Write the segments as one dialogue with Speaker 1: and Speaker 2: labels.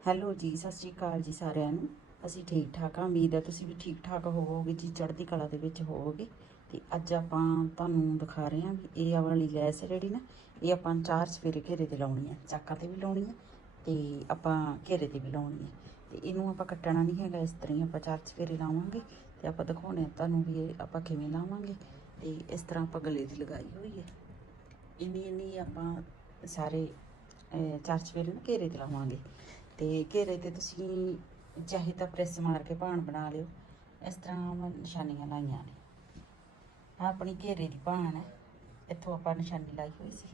Speaker 1: Hello ਜੀ, ਸਤਿ ਸ਼੍ਰੀ ਅਕਾਲ ਜੀ ਸਾਰਿਆਂ ਨੂੰ। ਅਸੀਂ ਠੀਕ ਠਾਕ ਆ ਉਮੀਦ ਹੈ ਤੁਸੀਂ ਵੀ ਠੀਕ ਠਾਕ ਹੋਵੋਗੇ ਜੀ, ਚੜ੍ਹਦੀ ਕਲਾ ਦੇ ਵਿੱਚ ਹੋਵੋਗੇ। ਤੇ ਅੱਜ ਆਪਾਂ ਤੁਹਾਨੂੰ ਦਿਖਾ ਰਹੇ ਹਾਂ ਵੀ ਇਹ ਵਾਲੀ ਲੈਸ ਜਿਹੜੀ ਨਾ, ਇਹ ਆਪਾਂ ਚਾਰ ਸਵੇਰੇ ਘੇਰੇ ਤੇ ਲਾਉਣੀ ਹੈ। ਚਾਕਾਂ ਤੇ ਵੀ ਲਾਉਣੀ ਹੈ ਤੇ ਆਪਾਂ ਘੇਰੇ ਤੇ ਵੀ ਲਾਉਣੀ ਹੈ। ਤੇ ਇਹਨੂੰ ਆਪਾਂ ਕੱਟਣਾ ਨਹੀਂ ਹੈਗਾ, ਇਸ ਤਰ੍ਹਾਂ ਹੀ ਆਪਾਂ ਚਾਰ ਸਵੇਰੇ ਲਾਵਾਂਗੇ ਤੇ ਆਪਾਂ ਦਿਖਾਉਣੇ ਆ ਤੁਹਾਨੂੰ ਵੀ ਇਹ ਆਪਾਂ ਕਿਵੇਂ ਲਾਵਾਂਗੇ। ਤੇ ਇਸ ਤਰ੍ਹਾਂ ਆਪਾਂ ਗਲੇ ਦੀ ਲਗਾਈ ਹੋਈ ਹੈ। ਇੰਨੀ ਇੰਨੀ ਆਪਾਂ ਸਾਰੇ ਚਾਰ ਸਵੇਰੇ ਨੂੰ ਘੇਰੇ ਤੇ ਲਾਵਾਂਗੇ। ਤੇ ਘੇਰੇ ਤੇ ਤੁਸੀਂ ਚਾਹੇ ਤਾਂ ਪ੍ਰੈਸ ਮਾਰ ਕੇ ਭਾਣ ਬਣਾ ਲਿਓ। ਇਸ ਤਰ੍ਹਾਂ ਮੈਂ ਨਿਸ਼ਾਨੀਆਂ ਲਾਈਆਂ ਨੇ। ਆਹ ਆਪਣੀ ਘੇਰੇ ਦੀ ਭਾਣ ਹੈ। ਇੱਥੋਂ ਆਪਾਂ ਨਿਸ਼ਾਨੀ ਲਾਈ ਹੋਈ ਸੀ।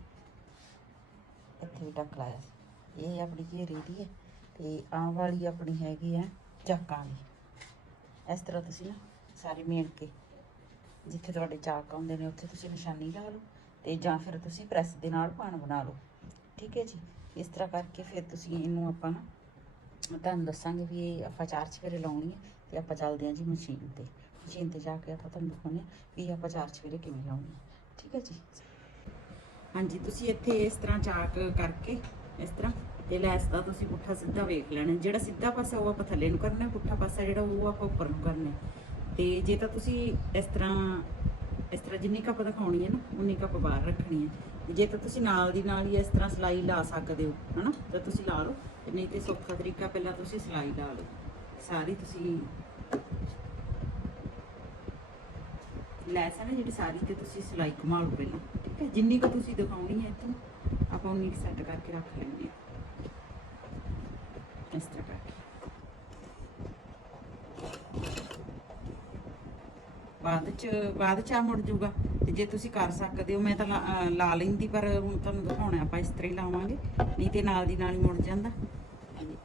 Speaker 1: ਇੱਥੇ ਵੀ ਟੱਕ ਲਾਇਆ ਸੀ। ਇਹ ਆਪਣੀ ਘੇਰੇ ਦੀ ਹੈ ਤੇ ਆਹ ਵਾਲੀ ਆਪਣੀ ਹੈਗੀ ਹੈ ਚਾਕਾਂ ਦੀ। ਇਸ ਤਰ੍ਹਾਂ ਤੁਸੀਂ ਨਾ ਸਾਰੇ ਮੇਣ ਕੇ ਜਿੱਥੇ ਤੁਹਾਡੇ ਚਾਕ ਆਉਂਦੇ ਨੇ, ਉੱਥੇ ਤੁਸੀਂ ਨਿਸ਼ਾਨੀ ਲਾ ਲਓ ਤੇ ਜਾਂ ਫਿਰ ਤੁਸੀਂ ਪ੍ਰੈਸ ਦੇ ਨਾਲ ਭਾਣ ਬਣਾ ਲਓ। ਠੀਕ ਹੈ ਜੀ? ਇਸ ਤਰ੍ਹਾਂ ਕਰਕੇ ਫਿਰ ਤੁਸੀਂ ਇਹਨੂੰ ਆਪਾਂ ਨਾ ਤੁਹਾਨੂੰ ਦੱਸਾਂਗੇ ਵੀ ਇਹ ਆਪਾਂ ਚਾਰ ਸਵੇਰੇ ਲਾਉਣੀ ਹੈ ਤੇ ਆਪਾਂ ਚੱਲਦੇ ਹਾਂ ਜੀ ਮਸ਼ੀਨ ਤੇ। ਮਸ਼ੀਨ ਤੇ ਜਾ ਕੇ ਆਪਾਂ ਤੁਹਾਨੂੰ ਦਿਖਾਉਂਦੇ ਹਾਂ ਵੀ ਇਹ ਆਪਾਂ ਚਾਰ ਸਵੇਰੇ ਕਿਵੇਂ ਲਾਉਣੀ ਹੈ ਠੀਕ ਹੈ ਜੀ? ਹਾਂਜੀ, ਤੁਸੀਂ ਇੱਥੇ ਇਸ ਤਰ੍ਹਾਂ ਚਾਕ ਕਰਕੇ, ਇਸ ਤਰ੍ਹਾਂ ਤੇ ਲੈਸ ਦਾ ਤੁਸੀਂ ਪੁੱਠਾ ਸਿੱਧਾ ਵੇਖ ਲੈਣਾ। ਜਿਹੜਾ ਸਿੱਧਾ ਪਾਸਾ ਉਹ ਆਪਾਂ ਥੱਲੇ ਨੂੰ ਕਰਨਾ, ਪੁੱਠਾ ਪਾਸਾ ਜਿਹੜਾ ਉਹ ਆਪਾਂ ਉੱਪਰ ਨੂੰ ਕਰਨਾ। ਤੇ ਜੇ ਤਾਂ ਤੁਸੀਂ ਇਸ ਤਰ੍ਹਾਂ ਇਸ ਤਰ੍ਹਾਂ ਜਿੰਨੀ ਕੱਪ ਦਿਖਾਉਣੀ ਹੈ ਨਾ, ਉਨੀ ਕੱਪ ਬਾਹਰ ਰੱਖਣੀ ਹੈ। ਜੇ ਤਾਂ ਤੁਸੀਂ ਨਾਲ ਦੀ ਨਾਲ ਹੀ ਇਸ ਤਰ੍ਹਾਂ ਸਲਾਈ ਲਾ ਸਕਦੇ ਹੋ, ਹਨਾ? ਤਾਂ ਤੁਸੀਂ ਲਾ ਲਓ। ਨਹੀਂ ਤੇ ਸੌਖਾ ਤਰੀਕਾ ਪਹਿਲਾਂ ਤੁਸੀਂ ਸਲਾਈ ਲਾ ਲਓ। ਸਾਰੀ ਤੁਸੀਂ ਲੈਸ ਹੈ ਨਾ ਜਿਹੜੀ, ਸਾਰੀ ਤੇ ਤੁਸੀਂ ਸਲਾਈ ਘੁਮਾ ਲਓ ਪਹਿਲਾਂ, ਠੀਕ ਹੈ? ਜਿੰਨੀ ਕੁ ਤੁਸੀਂ ਦਿਖਾਉਣੀ ਹੈ ਇੱਥੋਂ, ਆਪਾਂ ਉਨੀ ਕੁ ਸੈੱਟ ਕਰਕੇ ਰੱਖ ਲੈਂਦੇ ਹਾਂ। ਇਸ ਤਰ੍ਹਾਂ ਕਰਕੇ। ਬਾਅਦ ਚ ਬਾਅਦ ਚ ਆ ਮੁੜ ਜੂਗਾ। ਤੇ ਜੇ ਤੁਸੀਂ ਕਰ ਸਕਦੇ ਹੋ, ਮੈਂ ਤਾਂ ਲਾ ਲਾ ਲੈਂਦੀ, ਪਰ ਹੁਣ ਤੁਹਾਨੂੰ ਦਿਖਾਉਣਾ, ਆਪਾਂ ਇਸ ਤਰ੍ਹਾਂ ਹੀ ਲਾਵਾਂਗੇ। ਨਹੀਂ ਤੇ ਨਾਲ ਦੀ ਨਾਲ ਹੀ ਮੁੜ ਜਾਂਦਾ।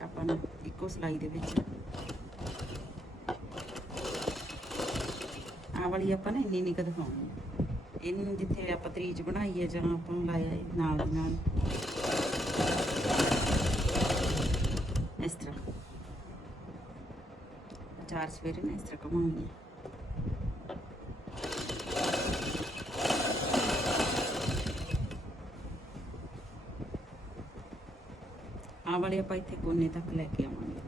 Speaker 1: ਆਪਾਂ ਨੂੰ ਇੱਕੋ ਸਲਾਈ ਦੇ ਵਿੱਚ। ਆ ਵਾਲੀ ਆਪਾਂ ਨਾ ਇੰਨੀ ਇੰਨੀ ਕੁ ਦਿਖਾਉਣੀ ਹੈ। ਇਹਨੂੰ ਜਿੱਥੇ ਆਪਾਂ ਤਰੀਜ ਬਣਾਈ ਹੈ, ਜਾਂ ਆਪਾਂ ਲਾਇਆ ਨਾਲ ਦੀ ਨਾਲ। ਇਸ ਤਰ੍ਹਾਂ। ਚਾਰ ਸਵੇਰੇ ਨਾ ਇਸ ਤਰ੍ਹਾਂ ਘੁਮਾਉਣੀ ਹੈ ਆਹ ਵਾਲੇ ਆਪਾਂ ਇੱਥੇ ਕੋਨੇ ਤੱਕ ਲੈ ਕੇ ਆਵਾਂਗੇ।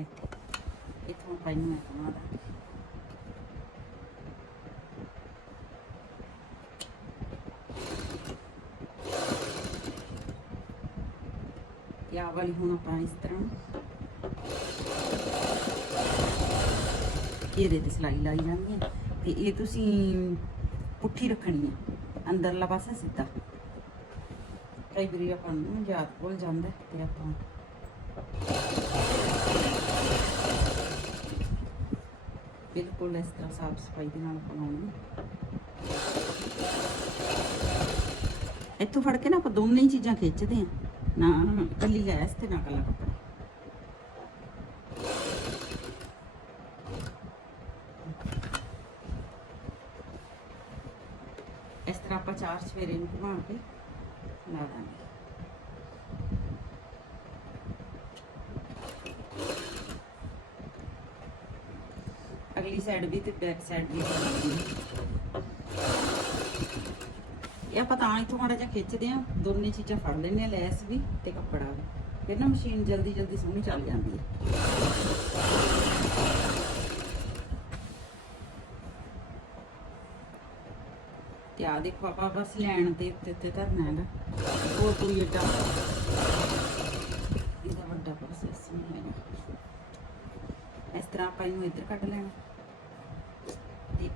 Speaker 1: ਇੱਥੇ ਇੱਥੋਂ ਆਪਾਂ ਇਹਨੂੰ ਘੁਮਾ ਦਾਂਗੇ ਆਹ ਵਾਲੀ ਹੁਣ ਆਪਾਂ ਇਸ ਤਰ੍ਹਾਂ ਘੇਰੇ ਤੇ ਸਲਾਈ ਲਾਈ ਜਾਂਦੀ ਹੈ। ਤੇ ਇਹ ਤੁਸੀਂ ਪੁੱਠੀ ਰੱਖਣੀ ਹੈ। ਅੰਦਰਲਾ ਪਾਸਾ ਸਿੱਧਾ। ਕਈ ਵਾਰੀ ਆਪਾਂ ਨੂੰ ਯਾਦ ਭੁੱਲ ਜਾਂਦਾ ਤੇ ਆਪਾਂ ਬਿਲਕੁਲ ਇਸ ਤਰ੍ਹਾਂ ਸਾਫ਼ ਸਫ਼ਾਈ ਦੇ ਨਾਲ ਬਣਾਉਣੀ ਇੱਥੋਂ ਫੜ ਕੇ ਨਾ ਆਪਾਂ ਦੋਨੇ ਹੀ ਚੀਜ਼ਾਂ ਖਿੱਚਦੇ ਆ ਨਾ ਕੱਲੀ ਲੈਸ ਤੇ ਨਾ ਕੱਲਾ ਕੱਪੜਾ ਇਸ ਤਰ੍ਹਾਂ ਆਪਾਂ ਚਾਰ ਸਵੇਰੇ ਨੂੰ ਘੁਮਾ ਕੇ ਲਾ ਦਾਂਗੇ ਅਗਲੀ ਸਾਈਡ ਵੀ ਤੇ ਬੈਕ ਸਾਈਡ ਵੀ ਇਹ ਆਪਾਂ ਤਾਂ ਹੀ ਥੋੜਾ ਜਿਹਾ ਖਿੱਚਦੇ ਆ ਦੋਨੇ ਚੀਜ਼ਾਂ ਫੜ ਲੈਂਦੇ ਆ ਲੈਸ ਵੀ ਤੇ ਕੱਪੜਾ ਵੀ। ਫਿਰ ਨਾ ਮਸ਼ੀਨ ਜਲਦੀ ਜਲਦੀ ਸੋਹਣੀ ਚੱਲ ਜਾਂਦੀ ਹੈ। ਤੇ ਆ, ਦੇਖੋ ਆਪਾਂ ਬਸ ਲੈਣ ਦੇ ਉੱਤੇ ਉੱਤੇ ਧਰਨਾ ਹੈਗਾ। ਉਹ ਕੋਈ ਏਡਾ ਇਹਦਾ ਵੱਡਾ ਪ੍ਰੋਸੈਸ ਹੈਗਾ। ਇਸ ਤਰ੍ਹਾਂ ਆਪਾਂ ਇਹਨੂੰ ਇੱਧਰ ਕੱਢ ਲੈਣਾ। ਤੇ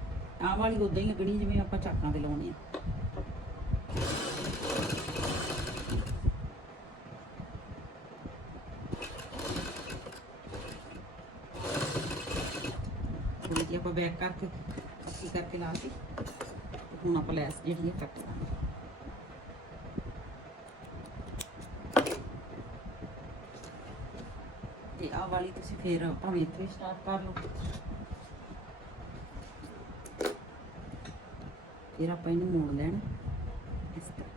Speaker 1: ਆਹ ਵਾਲੀ ਉਦਾਂ ਹੀ ਲੱਗਣੀ ਜਿਵੇਂ ਆਪਾਂ ਚਾਕਾਂ ਤੇ ਲਾਉਣੀ ਆ। ਥੋੜੀ ਜਿਹੀ ਆਪਾਂ ਬੈਕ ਕਰਕੇ ਅੱਛੀ ਕਰਕੇ ਲਾ ਹੁਣ ਆਪਾਂ ਲੈਸ ਜਿਹੜੀ ਹੈ ਕੱਟ ਲਾਂਗੇ। ਤੇ ਆਹ ਵਾਲੀ ਤੁਸੀਂ ਫੇਰ ਭਾਵੇਂ ਇੱਥੇ ਸਟਾਰਟ ਕਰ ਲਓ। ਫਿਰ ਆਪਾਂ ਇਹਨੂੰ ਮੋੜ ਲੈਣਾ ਇਸ ਤਰ੍ਹਾਂ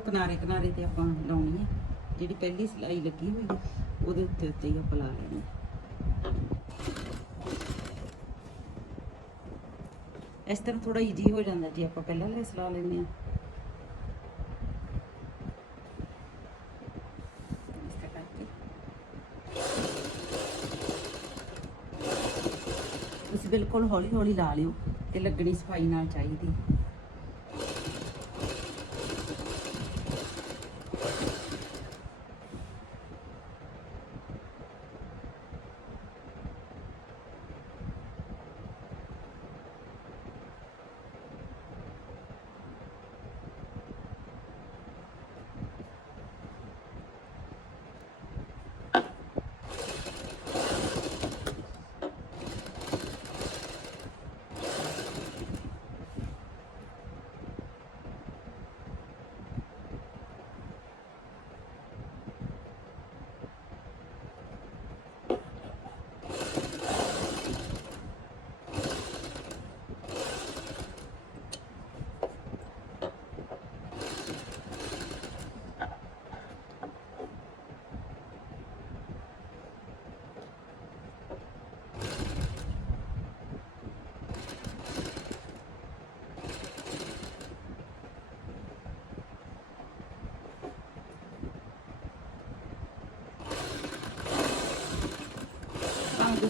Speaker 1: ਬਿਲਕੁਲ ਕਿਨਾਰੇ ਕਿਨਾਰੇ ਤੇ ਆਪਾਂ ਲਾਉਣੀ ਹੈ ਜਿਹੜੀ ਪਹਿਲੀ ਸਿਲਾਈ ਲੱਗੀ ਹੋਈ ਹੈ ਉਹਦੇ ਉੱਤੇ ਉੱਤੇ ਹੀ ਆਪਾਂ ਲਾ ਲੈਣੀ ਇਸ ਤਰ੍ਹਾਂ ਥੋੜਾ ਈਜ਼ੀ ਹੋ ਜਾਂਦਾ ਜੇ, ਆਪਾਂ ਪਹਿਲਾਂ ਲੈਸ ਲਾ ਲੈਂਦੇ ਹਾਂ ਤੁਸੀਂ ਬਿਲਕੁਲ ਹੌਲੀ ਹੌਲੀ ਲਾ ਲਿਓ ਤੇ ਲੱਗਣੀ ਸਫ਼ਾਈ ਨਾਲ ਚਾਹੀਦੀ।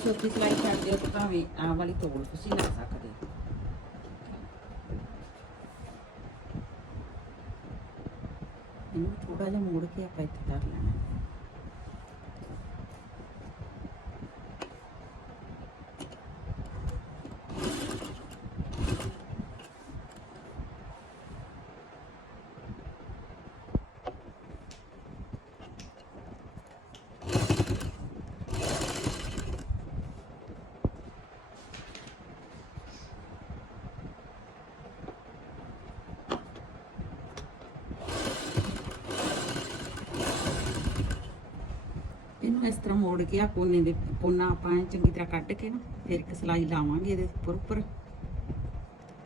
Speaker 1: ਸੋਤੀ ਤੁਸੀਂ ਕਰਦੇ ਹੋ ਤੇ ਭਾਵੇਂ ਆਹ ਵਾਲੀ ਤੋੜ ਤੁਸੀਂ ਲੈ ਸਕਦੇ ਹੋ। ਇਹਨੂੰ ਥੋੜਾ ਜਿਹਾ ਮੋੜ ਕੇ ਆਪਾਂ ਇੱਥੇ ਕਰ ਲੈਣਾ। ਇਹਨੂੰ ਇਸ ਤਰ੍ਹਾਂ ਮੋੜ ਕੇ ਆ ਕੋਨੇ ਦੇ ਕੋਨਾ ਆਪਾਂ ਚੰਗੀ ਤਰ੍ਹਾਂ ਕੱਢ ਕੇ ਨਾ ਫਿਰ ਇੱਕ ਸਲਾਈ ਲਾਵਾਂਗੇ ਇਹਦੇ ਉੱਪਰ ਉੱਪਰ।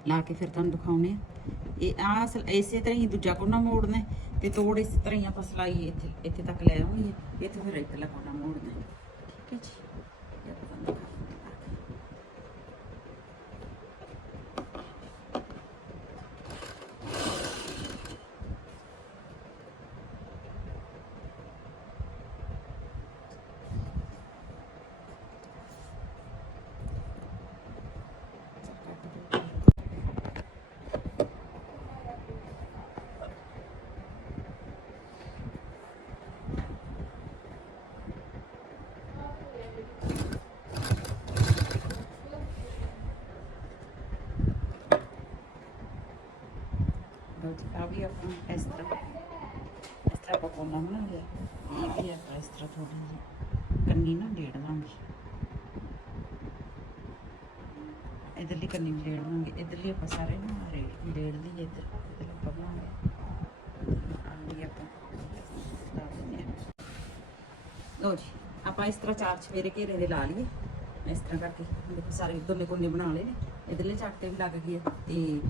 Speaker 1: ਲਾ ਕੇ ਫਿਰ ਤੁਹਾਨੂੰ ਦਿਖਾਉਣੇ ਆ। ਇਹ ਆ ਇਸੇ ਤਰ੍ਹਾਂ ਹੀ ਦੂਜਾ ਕੋਨਾ ਮੋੜਨਾ ਹੈ ਤੇ ਤੋੜ ਇਸ ਤਰ੍ਹਾਂ ਹੀ ਆਪਾਂ ਸਲਾਈ ਇੱਥੇ ਇੱਥੇ ਤੱਕ ਲੈ ਆਉਣੀ ਹੈ। ਇੱਥੇ ਫਿਰ ਇੱਥੇ ਕੋਨਾ ਮੋੜਨਾ ਠੀਕ ਹੈ ਜੀ ਇਹ ਆਪਾਂ ਤੁਹਾਨੂੰ ਦਿਖਾਉਂਦੇ ਹਾਂ ਲਓ ਜੀ ਆ ਵੀ ਆਪਾਂ ਇਸ ਤਰ੍ਹਾਂ ਇਸ ਤਰ੍ਹਾਂ ਆਪਾਂ ਕੋਨਾ ਬਣਾ ਲਿਆ ਇਹ ਵੀ ਆਪਾਂ ਇਸ ਤਰ੍ਹਾਂ ਥੋੜੀ ਜਿਹੀ। ਕੰਨੀ ਨਾ ਡੇੜ ਲਾਂਗੇ। ਇਧਰਲੀ ਕੰਨੀ ਵੀ ਡੇੜ ਲਾਂਗੇ। ਇਧਰਲੀ ਆਪਾਂ ਸਾਰੇ ਨੂੰ ਰੇੜ ਡੇੜ ਲਈ ਇਧਰ। ਇਧਰ ਆਪਾਂ ਬਣਾਉਂਗੇ ਆ ਵੀ ਆਪਾਂ ਲਾ ਦਿੰਦੇ ਹਾਂ। ਲਓ ਜੀ, ਆਪਾਂ ਇਸ ਤਰ੍ਹਾਂ ਚਾਰ ਚਵੇਰੇ ਘੇਰੇ ਦੇ ਲਾ ਲਈਏ। ਇਸ ਤਰ੍ਹਾਂ ਕਰਕੇ ਦੇਖੋ ਸਾਰੇ ਦੋਨੇ ਕੋਨੇ ਬਣਾ ਲਏ ਨੇ। ਇਧਰਲੇ ਚੱਟ ਵੀ ਲੱਗ ਗਏ ਤੇ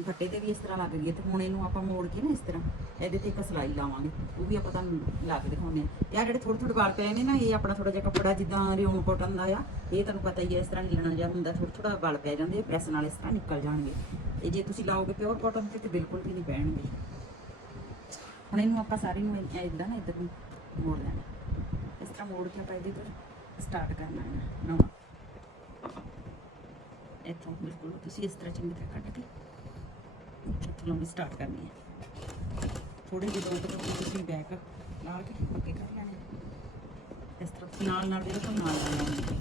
Speaker 1: ਫੱਟੇ ਤੇ ਵੀ ਇਸ ਤਰ੍ਹਾਂ ਲੱਗ ਗਈ ਹੈ ਤੇ ਹੁਣ ਇਹਨੂੰ ਆਪਾਂ ਮੋੜ ਕੇ ਨਾ ਇਸ ਤਰ੍ਹਾਂ, ਇਹਦੇ ਤੇ ਇੱਕ ਸਲਾਈ ਲਾਵਾਂਗੇ। ਉਹ ਵੀ ਆਪਾਂ ਤੁਹਾਨੂੰ ਲਾ ਕੇ ਦਿਖਾਉਂਦੇ ਆ ਇਹ ਆ ਜਿਹੜੇ ਥੋੜੇ ਥੋੜੇ ਵਾਲ ਪਏ ਨੇ ਨਾ, ਇਹ ਆਪਣਾ ਥੋੜਾ ਜਿਹਾ ਕੱਪੜਾ ਜਿੱਦਾਂ ਰਿਓਨ ਕੋਟਨ ਦਾ ਆ, ਇਹ ਤੁਹਾਨੂੰ ਪਤਾ ਹੀ ਹੈ ਇਸ ਤਰ੍ਹਾਂ ਹਿੱਲਣਾ ਜਿਹਾ ਹੁੰਦਾ ਥੋੜਾ ਥੋੜਾ ਵਾਲ ਪੈ ਜਾਂਦੇ ਆ, ਪ੍ਰੈਸ ਨਾਲ ਇਸ ਤਰ੍ਹਾਂ ਨਿਕਲ ਜਾਣਗੇ। ਇਹ ਜੇ ਤੁਸੀਂ ਲਾਓਗੇ ਪਿਓਰ ਕੋਟਨ ਤੇ ਤੇ ਬਿਲਕੁਲ ਵੀ ਨਹੀਂ ਪੈਣਗੇ। ਹੁਣ ਇਹਨੂੰ ਆਪਾਂ ਸਾਰੇ ਨੂੰ ਇਦਾਂ ਨਾ ਇੱਧਰ ਨੂੰ ਮੋੜ ਲੈਣਾ। ਇਸ ਤਰ੍ਹਾਂ ਮੋੜ ਕੇ ਆਪਾਂ ਇਹਦੇ ਤੋਂ ਸਟਾਰਟ ਕਰਨਾ ਹੈ, ਨਵਾਂ। ਇੱਥੋਂ ਬਿਲਕੁਲ ਤੁਸੀਂ ਇਸ ਤਰ੍ਹਾਂ ਚੰਗੀ ਤਰ੍ਹਾਂ ਕੱਟ ਕੇ ਇੱਥੋਂ ਲੰਬੀ ਸਟਾਰਟ ਕਰਨੀ ਹੈ। ਥੋੜੇ ਜਿਹੇ ਦੋ ਤੁਸੀਂ ਬੈਕ ਲਾ ਕੇ ਅੱਗੇ ਕਰ ਲੈਣਾ? ਇਸ ਤਰ੍ਹਾਂ ਨਾਲ ਨਾਲ ਜਿਹੜਾ ਤੋਂ ਨਾਲ ਨਾਲ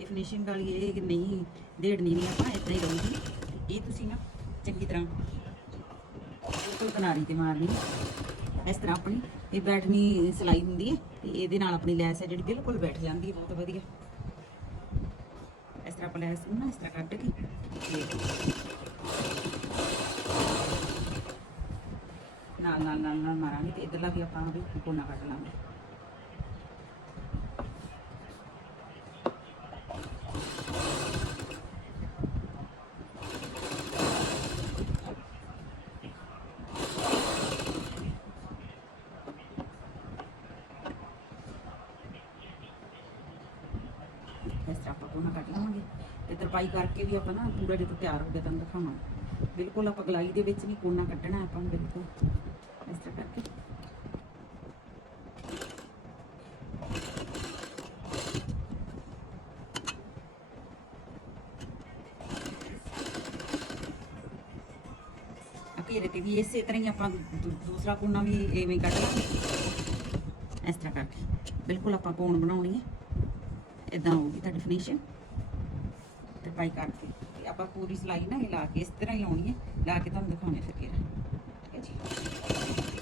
Speaker 1: ਇਹ ਫਿਨਿਸ਼ਿੰਗ ਵਾਲੀ ਇਹ ਨਹੀਂ ਢੇੜਨੀ ਨਹੀਂ ਆਪਾਂ ਇਦਾਂ ਹੀ ਰਹੂਗੀ ਇਹ ਤੁਸੀਂ ਨਾ ਚੰਗੀ ਤਰ੍ਹਾਂ ਬਿਲਕੁਲ ਕਿਨਾਰੀ ਤੇ ਮਾਰਨੀ ਇਸ ਤਰ੍ਹਾਂ ਆਪਣੀ ਇਹ ਬੈਠਣੀ ਸਿਲਾਈ ਹੁੰਦੀ ਹੈ ਤੇ ਇਹਦੇ ਨਾਲ ਆਪਣੀ ਲੈਸ ਹੈ ਜਿਹੜੀ ਬਿਲਕੁਲ ਬੈਠ ਜਾਂਦੀ ਹੈ, ਬਹੁਤ ਵਧੀਆ। ਇਸ ਤਰ੍ਹਾਂ ਆਪਾਂ ਲੈਸ ਨੂੰ ਨਾ ਇਸ ਤਰ੍ਹਾਂ ਕੱਢ ਕੇ ਨਾਲ ਨਾਲ ਨਾਲ ਨਾਲ ਮਾਰਾਂਗੇ ਤੇ ਇਧਰਲਾ ਵੀ ਆਪਾਂ ਵੀ ਕੋਨਾ ਕੱਢ ਲਾਂਗੇ। ਇਸ ਤਰ੍ਹਾਂ ਆਪਾਂ ਕੋਨਾ ਕੱਢ ਲਾਂਗੇ ਤੇ ਤਰਪਾਈ ਕਰਕੇ ਵੀ ਆਪਾਂ ਨਾ ਪੂਰਾ ਜਦੋਂ ਤਿਆਰ ਹੋ ਗਿਆ ਤੁਹਾਨੂੰ ਦਿਖਾਵਾਂ ਬਿਲਕੁਲ ਆਪਾਂ ਗਲਾਈ ਦੇ ਵਿੱਚ ਨਹੀਂ ਕੋਨਾ ਕੱਢਣਾ ਆਪਾਂ, ਬਿਲਕੁਲ। ਘੇਰੇ ਤੇ ਵੀ ਇਸੇ ਤਰ੍ਹਾਂ ਹੀ ਆਪਾਂ ਦੂ- ਦੂਸਰਾ ਕੋਨਾ ਵੀ ਐਵੇਂ ਹੀ ਕੱਢ ਲਾਂਗੇ ਇਸ ਤਰ੍ਹਾਂ ਕਰਕੇ ਬਿਲਕੁਲ ਆਪਾਂ ਕੋਣ ਬਣਾਉਣੀ ਹੈ ਇਦਾਂ ਹੋਊਗੀ ਤੁਹਾਡੀ ਫਿਨਿਸ਼ਿੰਗ ਤੇ ਪਾਈ ਕਰਕੇ ਤੇ ਆਪਾਂ ਪੂਰੀ ਸਲਾਈ ਨਾ ਹਿਲਾ ਕੇ ਇਸ ਤਰ੍ਹਾਂ ਹੀ ਲਾਉਣੀ ਹੈ ਲਾ ਕੇ ਤੁਹਾਨੂੰ ਦਿਖਾਉਣੇ ਫਿਰ ਘੇਰਾ ਠੀਕ ਹੈ ਜੀ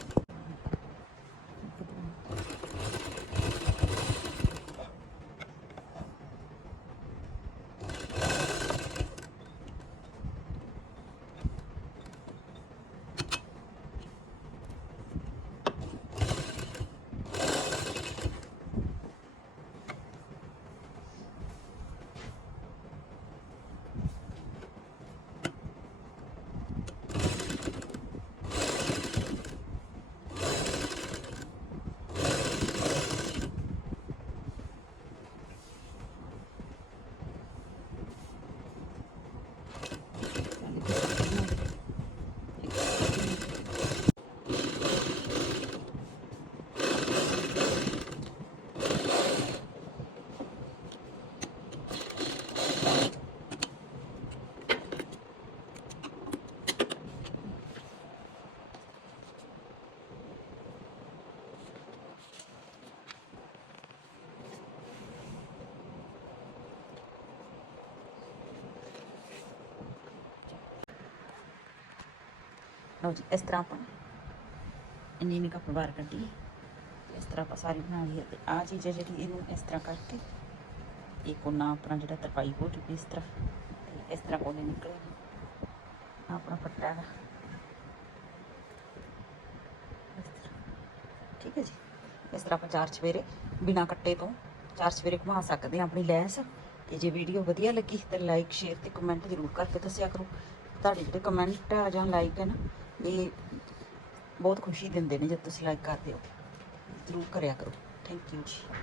Speaker 1: ਲਓ ਜੀ, ਇਸ ਤਰ੍ਹਾਂ ਆਪਾਂ ਇੰਨੀ ਇੰਨੀ ਕੱਪ ਬਾਹਰ ਕੱਢੀ ਇਸ ਤਰ੍ਹਾਂ ਆਪਾਂ ਸਾਰੀ ਬਣਾ ਲਈ ਹੈ ਤੇ ਆ ਚੀਜ਼ ਹੈ ਜਿਹੜੀ ਇਹਨੂੰ ਇਸ ਤਰ੍ਹਾਂ ਕਰਕੇ ਇਹ ਕੋਨਾ ਆਪਣਾ ਜਿਹੜਾ ਤਰਪਾਈ ਹੋ ਚੁੱਕੀ ਇਸ ਤਰ੍ਹਾਂ, ਤੇ ਇਸ ਤਰ੍ਹਾਂ ਕੋਨੇ ਨਿਕਲੇ ਆਪਣਾ ਪੱਟਾ ਹੈ ਇਸ ਤਰ੍ਹਾਂ। ਠੀਕ ਹੈ ਜੀ। ਇਸ ਤਰ੍ਹਾਂ ਆਪਾਂ ਚਾਰ ਚਵੇਰੇ ਬਿਨਾ ਕੱਟੇ ਤੋਂ ਚਾਰ ਚਵੇਰੇ ਘੁਮਾ ਸਕਦੇ ਹਾਂ ਆਪਣੀ ਲੈਸ। ਤੇ ਜੇ ਵੀਡੀਓ ਵਧੀਆ ਲੱਗੀ ਤਾਂ ਲਾਈਕ ਸ਼ੇਅਰ ਤੇ ਕਮੈਂਟ ਜ਼ਰੂਰ ਕਰਕੇ ਦੱਸਿਆ ਕਰੋ। ਤੁਹਾਡੇ ਜਿਹੜੇ ਕਮੈਂਟ ਆ ਜਾਂ ਲਾਈਕ ਹੈ ਨਾ ਇਹ ਬਹੁਤ ਖੁਸ਼ੀ ਦਿੰਦੇ ਨੇ ਜਦ ਤੁਸੀਂ ਲਾਈਕ ਕਰਦੇ ਹੋ। ਜ਼ਰੂਰ ਕਰਿਆ ਕਰੋ। ਥੈਂਕ ਯੂ ਜੀ।